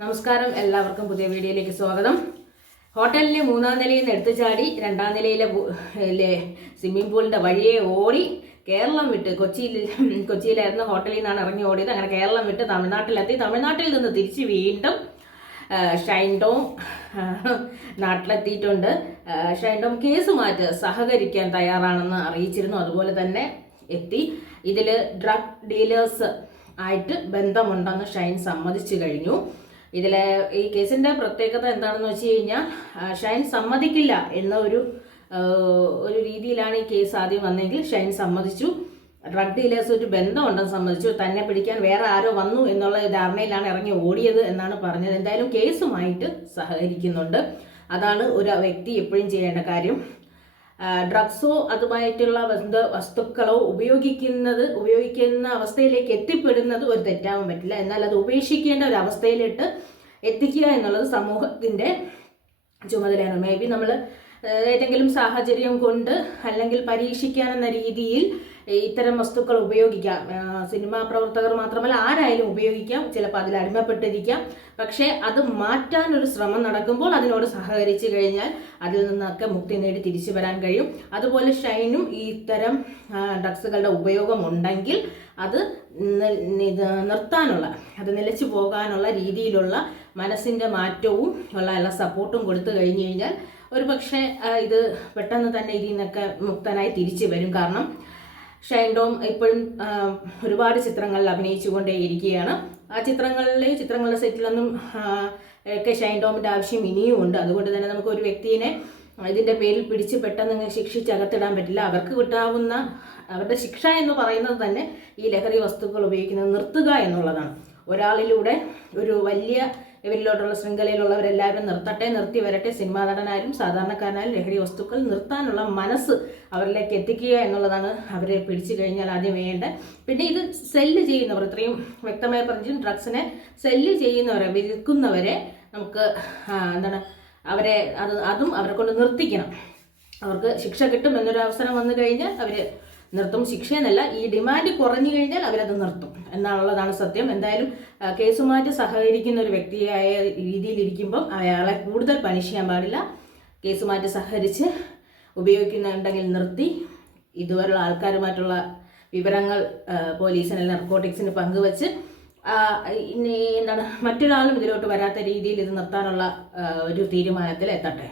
നമസ്കാരം എല്ലാവർക്കും പുതിയ വീഡിയോയിലേക്ക് സ്വാഗതം. ഹോട്ടലിലെ മൂന്നാം നിലയിൽ നിന്ന് എടുത്തു ചാടി രണ്ടാം നിലയിലെ സ്വിമ്മിംഗ് പൂളിന്റെ വഴിയെ ഓടി കേരളം വിട്ട് കൊച്ചിയിൽ കൊച്ചിയിലായിരുന്നു ഹോട്ടലിൽ നിന്നാണ് ഇറങ്ങി ഓടിയത്. അങ്ങനെ കേരളം വിട്ട് തമിഴ്നാട്ടിലെത്തി. തമിഴ്നാട്ടിൽ നിന്ന് തിരിച്ച് വീണ്ടും ഷൈൻഡോം നാട്ടിലെത്തിയിട്ടുണ്ട്. ഷൈൻഡോം കേസ് മാറ്റ് സഹകരിക്കാൻ തയ്യാറാണെന്ന് അറിയിച്ചിരുന്നു. അതുപോലെ തന്നെ എത്തി. ഇതിൽ ഡ്രഗ് ഡീലേഴ്സ് ആയിട്ട് ബന്ധമുണ്ടെന്ന് ഷൈൻ സമ്മതിച്ചു കഴിഞ്ഞു. ഇതിലെ ഈ കേസിന്റെ പ്രത്യേകത എന്താണെന്ന് വെച്ച് കഴിഞ്ഞാൽ ഷൈൻ സമ്മതിക്കില്ല എന്ന ഒരു ഒരു രീതിയിലാണ് ഈ കേസ് ആദ്യം വന്നെങ്കിൽ ഷൈൻ സമ്മതിച്ചു. ഡ്രഗ് ഡീലേഴ്സ് ഒരു ബന്ധമുണ്ടെന്ന് സമ്മതിച്ചു. തന്നെ പിടിക്കാൻ വേറെ ആരോ വന്നു എന്നുള്ള ധാരണയിലാണ് ഇറങ്ങി ഓടിയത് എന്നാണ് പറഞ്ഞത്. എന്തായാലും കേസുമായിട്ട് സഹകരിക്കുന്നുണ്ട്. അതാണ് ഒരു വ്യക്തി എപ്പോഴും ചെയ്യേണ്ട കാര്യം. ഡ്രഗ്സോ അതുമായിട്ടുള്ള വസ്തുക്കളോ ഉപയോഗിക്കുന്നത് ഉപയോഗിക്കുന്ന അവസ്ഥയിലേക്ക് എത്തിപ്പെടുന്നത് ഒരു തെറ്റാവാൻ പറ്റില്ല. എന്നാൽ അത് ഉപേക്ഷിക്കേണ്ട ഒരു അവസ്ഥയിലിട്ട് എത്തിക്കുക എന്നുള്ളത് സമൂഹത്തിന്റെ ചുമതലയാണ്. മേ ബി നമ്മൾ ഏതെങ്കിലും സാഹചര്യം കൊണ്ട് അല്ലെങ്കിൽ പരീക്ഷിക്കാനെന്ന രീതിയിൽ ഇത്തരം വസ്തുക്കൾ ഉപയോഗിക്കാം. സിനിമാ പ്രവർത്തകർ മാത്രമല്ല ആരായാലും ഉപയോഗിക്കാം. ചിലപ്പോൾ അതിൽ അടിമപ്പെട്ടിരിക്കാം. പക്ഷേ അത് മാറ്റാനൊരു ശ്രമം നടക്കുമ്പോൾ അതിനോട് സഹകരിച്ചു കഴിഞ്ഞാൽ അതിൽ നിന്നൊക്കെ മുക്തി നേടി തിരിച്ചു വരാൻ കഴിയും. അതുപോലെ ഷൈനും ഇത്തരം ഡ്രഗ്സുകളുടെ ഉപയോഗം ഉണ്ടെങ്കിൽ അത് നിർത്താനുള്ള അത് നിലച്ചു പോകാനുള്ള രീതിയിലുള്ള മനസ്സിന്റെ മാറ്റവും ഉള്ള എല്ലാ സപ്പോർട്ടും കൊടുത്തു കഴിഞ്ഞു കഴിഞ്ഞാൽ ഒരു പക്ഷേ ഇത് പെട്ടെന്ന് തന്നെ ഇതിൽ നിന്നൊക്കെ മുക്തനായി തിരിച്ചു വരും. കാരണം ഷൈൻ ടോം ഇപ്പോഴും ഒരുപാട് ചിത്രങ്ങളിൽ അഭിനയിച്ചുകൊണ്ടേയിരിക്കുകയാണ്. ആ ചിത്രങ്ങളിലെ ചിത്രങ്ങളുടെ സെറ്റിലൊന്നും ഒക്കെ ഷൈൻ ടോമിന്റെ ആവശ്യം ഇനിയും ഉണ്ട്. അതുകൊണ്ട് തന്നെ നമുക്ക് ഒരു വ്യക്തിയെ ഇതിന്റെ പേരിൽ പിടിച്ച് പെട്ടെന്ന് ശിക്ഷിച്ചകത്തിടാൻ പറ്റില്ല. അവർക്ക് കിട്ടാവുന്ന അവരുടെ ശിക്ഷ എന്ന് പറയുന്നത് തന്നെ ഈ ലഹരി വസ്തുക്കൾ ഉപയോഗിക്കുന്നത് നിർത്തുക എന്നുള്ളതാണ്. ഒരാളിലൂടെ ഒരു വലിയ ഇവരിലോട്ടുള്ള ശൃംഖലയിലുള്ളവരെല്ലാവരും നിർത്തട്ടെ നിർത്തി വരട്ടെ. സിനിമാ നടനായാലും സാധാരണക്കാരനായാലും ലഹരി വസ്തുക്കൾ നിർത്താനുള്ള മനസ്സ് അവരിലേക്ക് എത്തിക്കുക എന്നുള്ളതാണ് അവരെ പിടിച്ചു കഴിഞ്ഞാൽ ആദ്യം വേണ്ടത്. പിന്നെ ഇത് സെല്ല് ചെയ്യുന്നവർ ഇത്രയും വ്യക്തമായി പറഞ്ഞു ഡ്രഗ്സിനെ സെല്ല് ചെയ്യുന്നവരെ വിൽക്കുന്നവരെ നമുക്ക് എന്താണ് അവരെ അത് അതും അവരെ കൊണ്ട് നിർത്തിക്കണം. അവർക്ക് ശിക്ഷ കിട്ടും എന്നൊരു അവസരം വന്നു കഴിഞ്ഞാൽ അവർ നിർത്തും. ശിക്ഷയെന്നല്ല ഈ ഡിമാൻഡ് കുറഞ്ഞു കഴിഞ്ഞാൽ അവരത് നിർത്തും എന്നുള്ളതാണ് സത്യം. എന്തായാലും കേസുമായിട്ട് സഹകരിക്കുന്ന ഒരു വ്യക്തിയായ രീതിയിലിരിക്കുമ്പം അയാളെ കൂടുതൽ പണിഷ് ചെയ്യാൻ പാടില്ല. കേസുമായിട്ട് സഹകരിച്ച് ഉപയോഗിക്കുന്നുണ്ടെങ്കിൽ നിർത്തി. ഇതുവരെയുള്ള ആൾക്കാരുമായിട്ടുള്ള വിവരങ്ങൾ പോലീസിന് നർക്കോട്ടിക്സിന് പങ്കുവച്ച് എന്താണ് മറ്റൊരാളും ഇതിലോട്ട് വരാത്ത രീതിയിൽ ഇത് നിർത്താനുള്ള ഒരു തീരുമാനത്തിൽ എത്തട്ടെ.